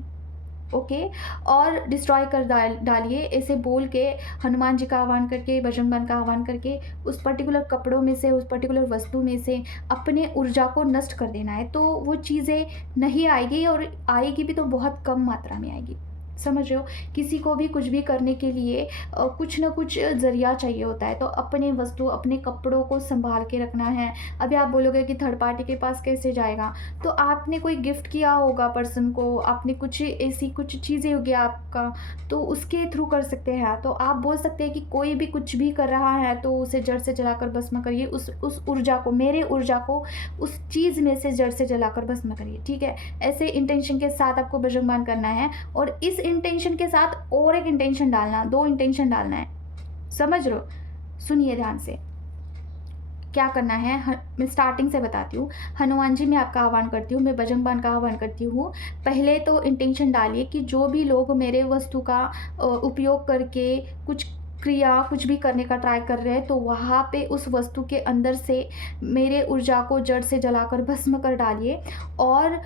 ओके, और डिस्ट्रॉय कर डालिए, ऐसे बोल के, हनुमान जी का आह्वान करके, बजरंग का आह्वान करके, उस पर्टिकुलर कपड़ों में से, उस पर्टिकुलर वस्तु में से अपने ऊर्जा को नष्ट कर देना है। तो वो चीज़ें नहीं आएगी, और आएगी भी तो बहुत कम मात्रा में आएगी। समझ रहे हो? किसी को भी कुछ भी करने के लिए कुछ ना कुछ ज़रिया चाहिए होता है। तो अपने वस्तु, अपने कपड़ों को संभाल के रखना है। अभी आप बोलोगे कि थर्ड पार्टी के पास कैसे जाएगा? तो आपने कोई गिफ्ट किया होगा पर्सन को, आपने कुछ ऐसी कुछ चीज़ें होगी आपका, तो उसके थ्रू कर सकते हैं। तो आप बोल सकते हैं कि कोई भी कुछ भी कर रहा है तो उसे जड़ से जलाकर भस्म करिए। उस ऊर्जा को, मेरे ऊर्जा को उस चीज़ में से जड़ से जलाकर भस्म करिए, ठीक है। ऐसे इंटेंशन के साथ आपको भजन गान करना है, और इस इंटेंशन के साथ और एक इंटेंशन डालना, 2 इंटेंशन डालना है। समझ रहे हो? सुनिए ध्यान से, क्या करना है। मैं स्टार्टिंग से बताती हूँ। हनुमान जी मैं आपका आह्वान करती हूँ, मैं बजरंग बाण का आह्वान करती हूँ। पहले तो इंटेंशन डालिए कि जो भी लोग मेरे वस्तु का उपयोग करके कुछ क्रिया, कुछ भी करने का ट्राई कर रहे हैं, तो वहाँ पे उस वस्तु के अंदर से मेरे ऊर्जा को जड़ से जलाकर भस्म कर डालिए। और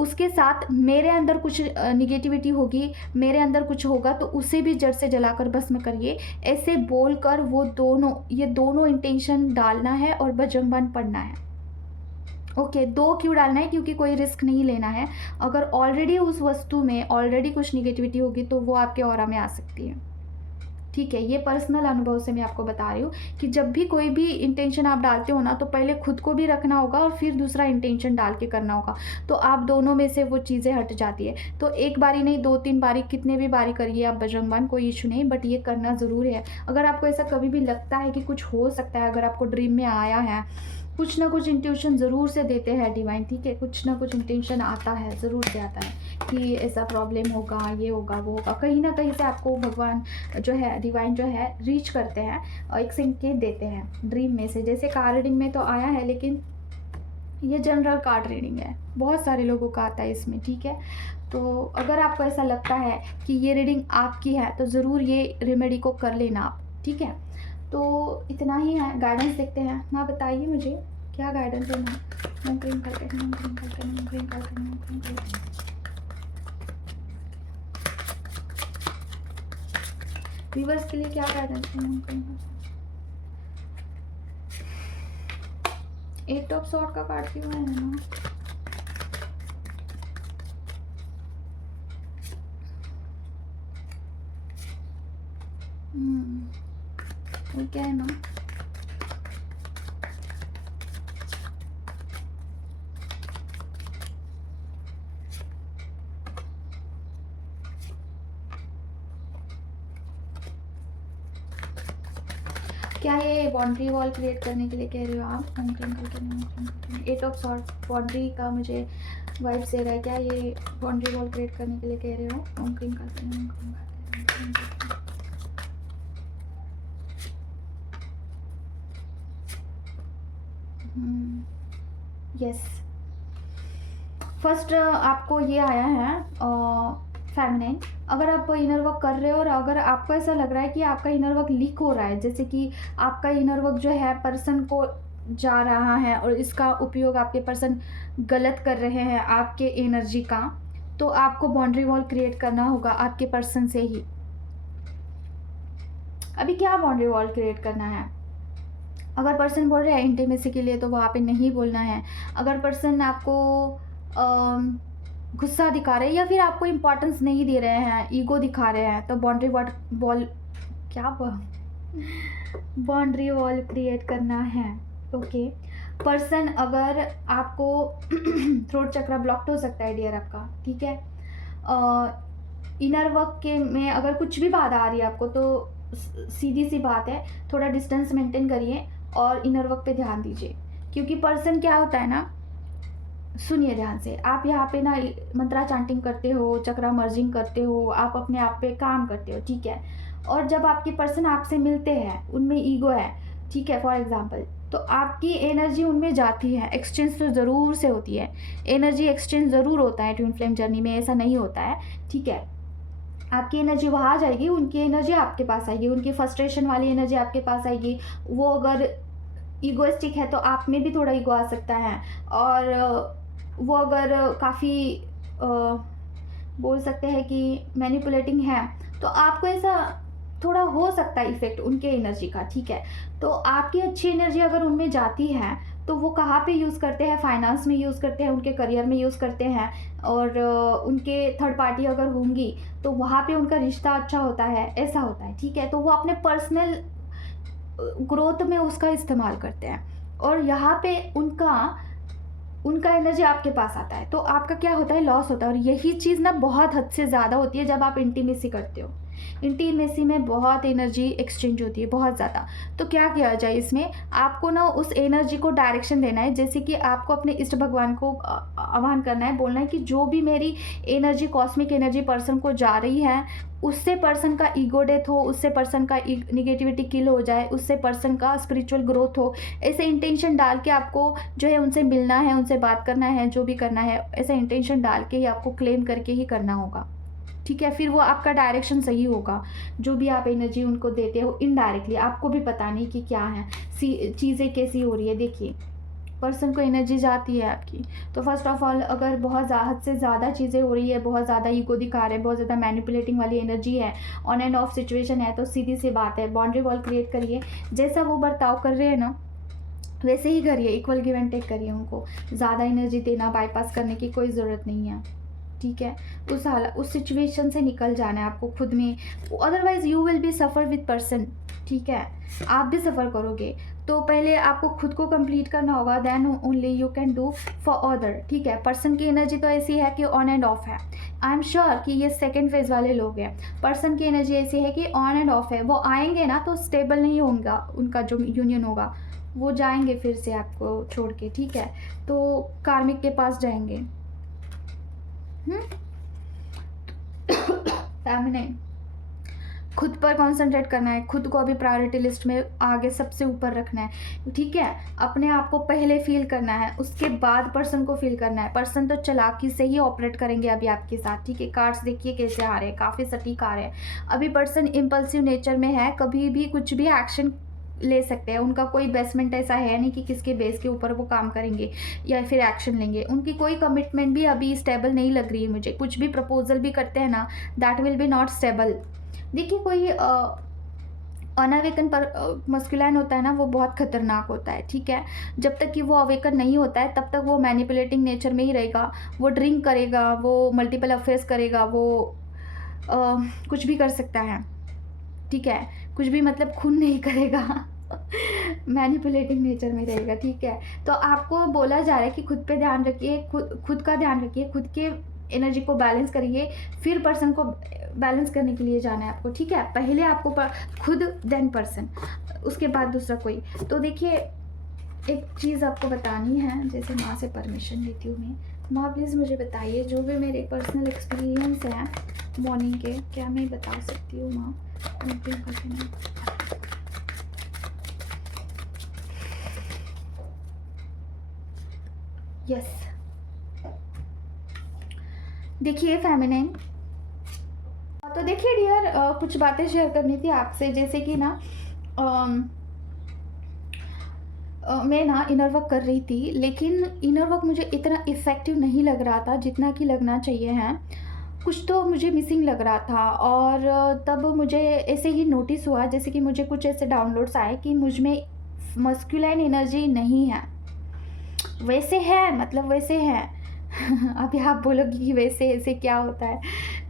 उसके साथ मेरे अंदर कुछ निगेटिविटी होगी, मेरे अंदर कुछ होगा, तो उसे भी जड़ से जलाकर भस्म करिए। ऐसे बोलकर ये दोनों इंटेंशन डालना है और बजरंग बाण पढ़ना है। ओके, 2 क्यों डालना है? क्योंकि कोई रिस्क नहीं लेना है। अगर ऑलरेडी उस वस्तु में ऑलरेडी कुछ निगेटिविटी होगी, तो वो आपके ऑरा में आ सकती है। ठीक है, ये पर्सनल अनुभव से मैं आपको बता रही हूँ कि जब भी कोई भी इंटेंशन आप डालते हो ना, तो पहले खुद को भी रखना होगा और फिर दूसरा इंटेंशन डाल के करना होगा, तो आप दोनों में से वो चीज़ें हट जाती है। तो एक बारी नहीं, 2-3 बारी, कितने भी बारी करिए आप बजरंग, कोई इश्यू नहीं, बट ये करना ज़रूरी है। अगर आपको ऐसा कभी भी लगता है कि कुछ हो सकता है, अगर आपको ड्रीम में आया है, कुछ ना कुछ इंट्यूशन ज़रूर से देते हैं डिवाइन, ठीक है? कुछ ना कुछ इंटेंशन आता है, ज़रूर से आता है कि ऐसा प्रॉब्लम होगा, ये होगा, वो होगा। कहीं न कहीं से आपको भगवान जो है, डिवाइन जो है, रीच करते हैं और एक संकेत देते हैं ड्रीम में से। जैसे कार्ड रीडिंग में तो आया है, लेकिन ये जनरल कार्ड रीडिंग है, बहुत सारे लोगों का आता है इसमें, ठीक है? तो अगर आपको ऐसा लगता है कि ये रीडिंग आपकी है, तो ज़रूर ये रेमेडी को कर लेना आप, ठीक है? तो इतना ही है, गाइडेंस देखते हैं। माँ बताइए मुझे क्या गाइडेंस है माँ? नम क्रीम करके, नम क्रीम करके, नम क्रीम करके, नम क्रीम करके। व्यूअर्स के लिए क्या गाइडेंस है? नम क्रीम करके। 8 ऑफ सॉर्ड का कार्ड क्यों है ना? वो क्या है ना? क्या ये बाउंड्री वॉल क्रिएट करने के लिए कह रहे हो आप? एट ऑफ सॉर्ड बाउंड्री का मुझे वाइब से रहा है। क्या ये बाउंड्री वॉल क्रिएट करने के लिए कह रहे हो? यस, फर्स्ट आपको ये आया है फेमिनाइन। अगर आप इनर वर्क कर रहे हो और अगर आपको ऐसा लग रहा है कि आपका इनर वर्क लीक हो रहा है, जैसे कि आपका इनर वर्क जो है पर्सन को जा रहा है और इसका उपयोग आपके पर्सन गलत कर रहे हैं आपके एनर्जी का, तो आपको बाउंड्री वॉल क्रिएट करना होगा आपके पर्सन से ही। अभी क्या बाउंड्री वॉल क्रिएट करना है? अगर पर्सन बोल रहे हैं इंटीमेसी के लिए, तो वहाँ पे नहीं बोलना है। अगर पर्सन आपको गुस्सा दिखा रहे हैं या फिर आपको इम्पोर्टेंस नहीं दे रहे हैं, ईगो दिखा रहे हैं, तो boundary wall boundary wall create करना है। ओके, पर्सन अगर आपको थ्रोट चक्रा ब्लॉक्ड हो सकता है डियर आपका, ठीक है? इनर वर्क के में अगर कुछ भी बाधा आ रही है आपको, तो सीधी सी बात है, थोड़ा डिस्टेंस मेंटेन करिए और इनर वर्क पे ध्यान दीजिए। क्योंकि पर्सन क्या होता है ना, सुनिए ध्यान से, आप यहाँ पे ना मंत्रा चांटिंग करते हो, चक्रा मर्जिंग करते हो, आप अपने आप पे काम करते हो, ठीक है? और जब आपके पर्सन आपसे मिलते हैं, उनमें ईगो है, ठीक है, फॉर एग्जांपल, तो आपकी एनर्जी उनमें जाती है, एक्सचेंज तो ज़रूर से होती है, एनर्जी एक्सचेंज ज़रूर होता है ट्विन फ्लेम जर्नी में, ऐसा नहीं होता है, ठीक है? आपकी एनर्जी वहाँ जाएगी, उनकी एनर्जी आपके पास आएगी, उनकी फ्रस्ट्रेशन वाली एनर्जी आपके पास आएगी। वो अगर ईगोइस्टिक है तो आप में भी थोड़ा ईगो आ सकता है, और वो अगर काफ़ी बोल सकते हैं कि मैनिपुलेटिंग है, तो आपको ऐसा थोड़ा हो सकता है इफेक्ट उनके एनर्जी का, ठीक है? तो आपकी अच्छी एनर्जी अगर उनमें जाती है, तो वो कहाँ पे यूज़ करते हैं? फाइनेंस में यूज़ करते हैं, उनके करियर में यूज़ करते हैं, और उनके थर्ड पार्टी अगर होंगी तो वहाँ पे उनका रिश्ता अच्छा होता है, ऐसा होता है, ठीक है? तो वो अपने पर्सनल ग्रोथ में उसका इस्तेमाल करते हैं, और यहाँ पे उनका एनर्जी आपके पास आता है, तो आपका क्या होता है? लॉस होता है। और यही चीज़ ना बहुत हद से ज़्यादा होती है जब आप इंटीमेसी करते हो। इंटीमेसी में बहुत एनर्जी एक्सचेंज होती है, बहुत ज़्यादा। तो क्या किया जाए इसमें? आपको ना उस एनर्जी को डायरेक्शन देना है, जैसे कि आपको अपने इष्ट भगवान को आह्वान करना है, बोलना है कि जो भी मेरी एनर्जी, कॉस्मिक एनर्जी पर्सन को जा रही है, उससे पर्सन का ईगो डेथ हो, उससे पर्सन का निगेटिविटी किल हो जाए, उससे पर्सन का स्पिरिचुअल ग्रोथ हो। ऐसे इंटेंशन डाल के आपको जो है उनसे मिलना है, उनसे बात करना है, जो भी करना है, ऐसा इंटेंशन डाल के ही आपको क्लेम करके ही करना होगा, ठीक है? फिर वो आपका डायरेक्शन सही होगा, जो भी आप एनर्जी उनको देते हो इनडायरेक्टली, आपको भी पता नहीं कि क्या है, चीज़ें कैसी हो रही है। देखिए, पर्सन को एनर्जी जाती है आपकी, तो फर्स्ट ऑफ ऑल अगर बहुत हद से ज़्यादा चीज़ें हो रही है, बहुत ज़्यादा ईगो दिखा रहे हैं, बहुत ज़्यादा मैनिपुलेटिंग वाली एनर्जी है, ऑन एंड ऑफ सिचुएशन है, तो सीधी सी बात है, बाउंड्री वॉल क्रिएट करिए। जैसा वो बर्ताव कर रहे हैं ना, वैसे ही करिए, इक्वल गिव एंड टेक करिए। उनको ज़्यादा एनर्जी देना, बाईपास करने की कोई ज़रूरत नहीं है, ठीक है? उस सिचुएशन से निकल जाना है आपको खुद में, otherwise you will B suffer with person, ठीक है? आप भी सफ़र करोगे। तो पहले आपको खुद को कंप्लीट करना होगा, then only you can do for other, ठीक है? पर्सन की एनर्जी तो ऐसी है कि ऑन एंड ऑफ है। आई एम श्योर कि ये सेकंड फेज़ वाले लोग हैं। पर्सन की एनर्जी ऐसी है कि ऑन एंड ऑफ है। वो आएँगे ना तो स्टेबल नहीं होगा, उनका जो यूनियन होगा, वो जाएँगे फिर से आपको छोड़ के, ठीक है? तो कार्मिक के पास जाएँगे। फेमिनिन, खुद पर कंसंट्रेट करना है, खुद को अभी प्रायोरिटी लिस्ट में आगे सबसे ऊपर रखना है, ठीक है? अपने आप को पहले फ़ील करना है, उसके बाद पर्सन को फ़ील करना है। पर्सन तो चालाकी से ही ऑपरेट करेंगे अभी आपके साथ, ठीक है? कार्ड्स देखिए कैसे आ रहे हैं, काफ़ी सटीक आ रहे हैं। अभी पर्सन इम्पल्सिव नेचर में है, कभी भी कुछ भी एक्शन ले सकते हैं। उनका कोई बेसमेंट ऐसा है नहीं कि किसके बेस के ऊपर वो काम करेंगे या फिर एक्शन लेंगे। उनकी कोई कमिटमेंट भी अभी स्टेबल नहीं लग रही है मुझे। कुछ भी प्रपोज़ल भी करते हैं ना, that will be not stable. देखिए कोई अनअवेकन पर मस्कुलाइन होता है ना, वो बहुत खतरनाक होता है, ठीक है? जब तक कि वो अवेकन नहीं होता है तब तक वो मैनिपुलेटिंग नेचर में ही रहेगा। वो ड्रिंक करेगा, वो मल्टीपल अफेयर्स करेगा, वो कुछ भी कर सकता है, ठीक है? कुछ भी मतलब खून नहीं करेगा। मैनिपुलेटिंग नेचर में रहेगा, ठीक है? तो आपको बोला जा रहा है कि खुद पे ध्यान रखिए, खुद का ध्यान रखिए, खुद के एनर्जी को बैलेंस करिए, फिर पर्सन को बैलेंस करने के लिए जाना है आपको, ठीक है? पहले आपको खुद देन पर्सन, उसके बाद दूसरा कोई। तो देखिए एक चीज़ आपको बतानी है, जैसे माँ से परमिशन लेती हूँ मैं। माँ प्लीज़ मुझे बताइए, जो भी मेरे पर्सनल एक्सपीरियंस हैं मॉर्निंग के, क्या मैं बता सकती हूँ माँ? यस, देखिए फेमिनिन, तो देखिए डियर, कुछ बातें शेयर करनी थी आपसे, जैसे कि ना मैं ना इनर वर्क कर रही थी, लेकिन इनर वर्क मुझे इतना इफ़ेक्टिव नहीं लग रहा था जितना कि लगना चाहिए है। कुछ तो मुझे मिसिंग लग रहा था, और तब मुझे ऐसे ही नोटिस हुआ, जैसे कि मुझे कुछ ऐसे डाउनलोड्स आए कि मुझ में मस्कुलाइन एनर्जी नहीं है। वैसे है, मतलब वैसे है। अभी आप बोलोगे कि वैसे ऐसे क्या होता है?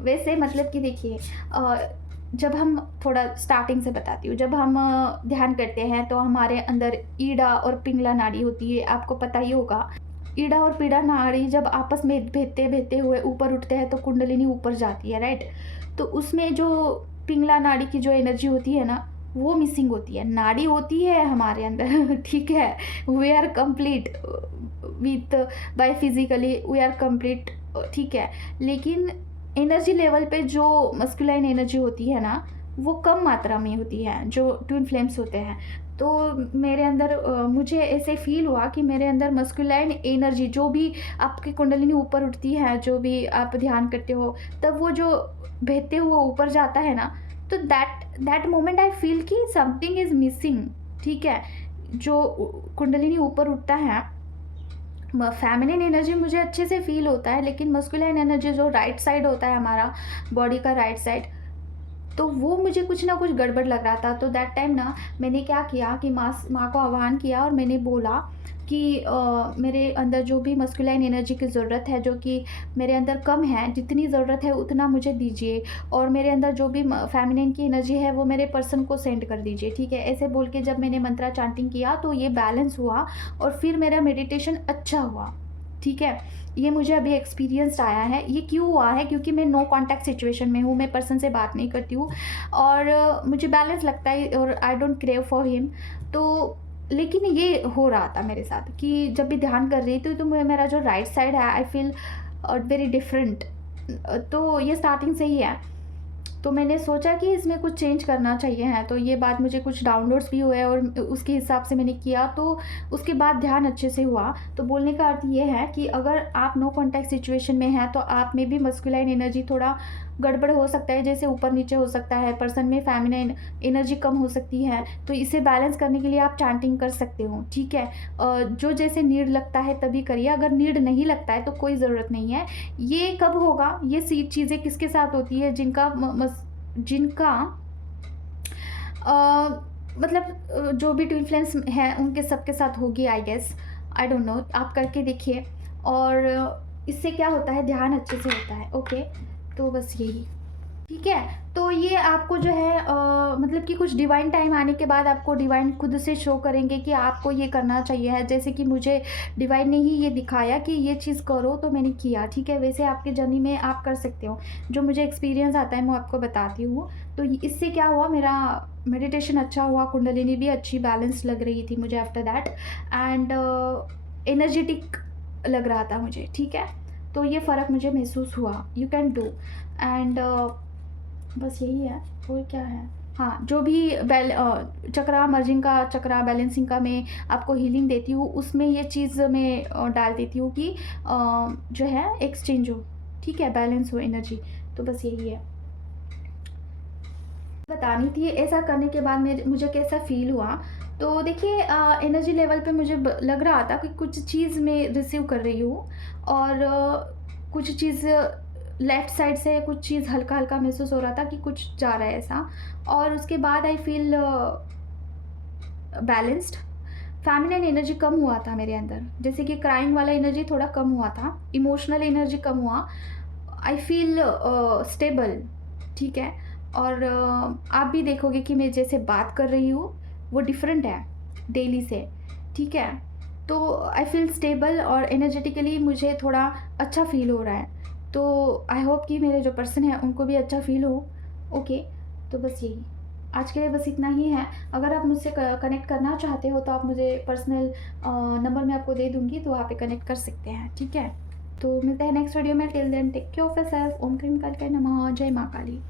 वैसे मतलब कि देखिए, जब हम थोड़ा स्टार्टिंग से बताती हूँ, जब हम ध्यान करते हैं तो हमारे अंदर ईड़ा और पिंगला नाड़ी होती है, आपको पता ही होगा। ईड़ा और पीड़ा नाड़ी जब आपस में भेदते हुए ऊपर उठते हैं तो कुंडलिनी ऊपर जाती है, राइट? तो उसमें जो पिंगला नाड़ी की जो एनर्जी होती है ना, वो मिसिंग होती है। नाड़ी होती है हमारे अंदर, ठीक है? We are complete with by physically, we are complete, ठीक है? लेकिन एनर्जी लेवल पे जो मस्कुलाइन एनर्जी होती है ना, वो कम मात्रा में होती है, जो ट्विन फ्लेम्स होते हैं। तो मेरे अंदर मुझे ऐसे फील हुआ कि मेरे अंदर मस्कुलाइन एनर्जी, जो भी आपकी कुंडलिनी ऊपर उठती है, जो भी आप ध्यान करते हो, तब वो जो बहते हुए ऊपर जाता है ना, तो दैट मोमेंट आई फील कि समथिंग इज़ मिसिंग, ठीक है? जो कुंडलिनी ऊपर उठता है, फेमिनिन एनर्जी मुझे अच्छे से फील होता है, लेकिन मस्कुलाइन एनर्जी जो राइट साइड होता है हमारा, बॉडी का राइट साइड, तो वो मुझे कुछ ना कुछ गड़बड़ लग रहा था। तो दैट टाइम ना मैंने क्या किया कि माँ को आह्वान किया, और मैंने बोला कि मेरे अंदर जो भी मस्कुलाइन एनर्जी की ज़रूरत है, जो कि मेरे अंदर कम है, जितनी ज़रूरत है उतना मुझे दीजिए, और मेरे अंदर जो भी फेमिनिन की एनर्जी है वो मेरे पर्सन को सेंड कर दीजिए, ठीक है? ऐसे बोल के जब मैंने मंत्रा चांटिंग किया तो ये बैलेंस हुआ, और फिर मेरा मेडिटेशन अच्छा हुआ, ठीक है? ये मुझे अभी एक्सपीरियंस आया है। ये क्यों हुआ है? क्योंकि मैं नो कॉन्टैक्ट सिचुएशन में हूँ, मैं पर्सन से बात नहीं करती हूँ, और मुझे बैलेंस लगता है, और I don't crave for him. तो लेकिन ये हो रहा था मेरे साथ कि जब भी ध्यान कर रही थी तो मेरा जो राइट साइड है, आई फील वेरी डिफरेंट। तो ये स्टार्टिंग से ही है। तो मैंने सोचा कि इसमें कुछ चेंज करना चाहिए है, तो ये बात मुझे कुछ डाउनलोड्स भी हुए, और उसके हिसाब से मैंने किया, तो उसके बाद ध्यान अच्छे से हुआ। तो बोलने का अर्थ ये है कि अगर आप नो कॉन्टैक्ट सिचुएशन में हैं तो आप में भी मस्कुलाइन एनर्जी थोड़ा गड़बड़ हो सकता है, जैसे ऊपर नीचे हो सकता है, पर्सन में फेमिनिन एनर्जी कम हो सकती है। तो इसे बैलेंस करने के लिए आप चांटिंग कर सकते हो, ठीक है? जो जैसे नीड लगता है तभी करिए, अगर नीड नहीं लगता है तो कोई ज़रूरत नहीं है। ये कब होगा? ये चीज़ें किसके साथ होती है? जिनका मतलब जो भी ट्विन फ्लेम्स हैं उनके सबके साथ होगी, I guess, I don't know, आप करके देखिए। और इससे क्या होता है, ध्यान अच्छे से होता है। ओके, तो बस यही। ठीक है, तो ये आपको जो है मतलब कि कुछ डिवाइन टाइम आने के बाद आपको डिवाइन खुद से शो करेंगे कि आपको ये करना चाहिए है। जैसे कि मुझे डिवाइन ने ही ये दिखाया कि ये चीज़ करो, तो मैंने किया। ठीक है, वैसे आपके जर्नी में आप कर सकते हो। जो मुझे एक्सपीरियंस आता है मैं आपको बताती हूँ। तो इससे क्या हुआ, मेरा मेडिटेशन अच्छा हुआ, कुंडलिनी भी अच्छी बैलेंस लग रही थी मुझे आफ्टर दैट, एंड एनर्जेटिक लग रहा था मुझे। ठीक है, तो ये फ़र्क मुझे महसूस हुआ। यू कैन डू, एंड बस यही है, और क्या है। हाँ, जो भी चक्रा मर्जिंग का, चक्रा बैलेंसिंग का मैं आपको हीलिंग देती हूँ, उसमें ये चीज़ मैं डाल देती हूँ कि जो है एक्सचेंज हो, ठीक है, बैलेंस हो एनर्जी। तो बस यही है, बतानी थी। ऐसा करने के बाद मुझे कैसा फ़ील हुआ, तो देखिए एनर्जी लेवल पे मुझे लग रहा था कि कुछ चीज़ मैं रिसीव कर रही हूँ, और कुछ चीज़ लेफ़्ट साइड से कुछ चीज़ हल्का-हल्का महसूस हो रहा था कि कुछ जा रहा है ऐसा। और उसके बाद आई फ़ील बैलेंस्ड। फ़ेमिनिन एनर्जी कम हुआ था मेरे अंदर, जैसे कि क्राइंग वाला एनर्जी थोड़ा कम हुआ था, इमोशनल एनर्जी कम हुआ। आई फ़ील स्टेबल, ठीक है। और आप भी देखोगे कि मैं जैसे बात कर रही हूँ, वो डिफरेंट है डेली से, ठीक है। तो आई फ़ील स्टेबल, और एनर्जेटिकली मुझे थोड़ा अच्छा फ़ील हो रहा है। तो आई होप कि मेरे जो पर्सन हैं उनको भी अच्छा फ़ील हो। ओके, तो बस यही। आज के लिए बस इतना ही है। अगर आप मुझसे कनेक्ट करना चाहते हो तो आप मुझे पर्सनल नंबर मैं आपको दे दूँगी, तो वहाँ पे कनेक्ट कर सकते हैं, ठीक है। तो मिलते हैं नेक्स्ट वीडियो में। Till then take care of yourself. ओम क्रीम कालिकाय नमः। जय माँ काली।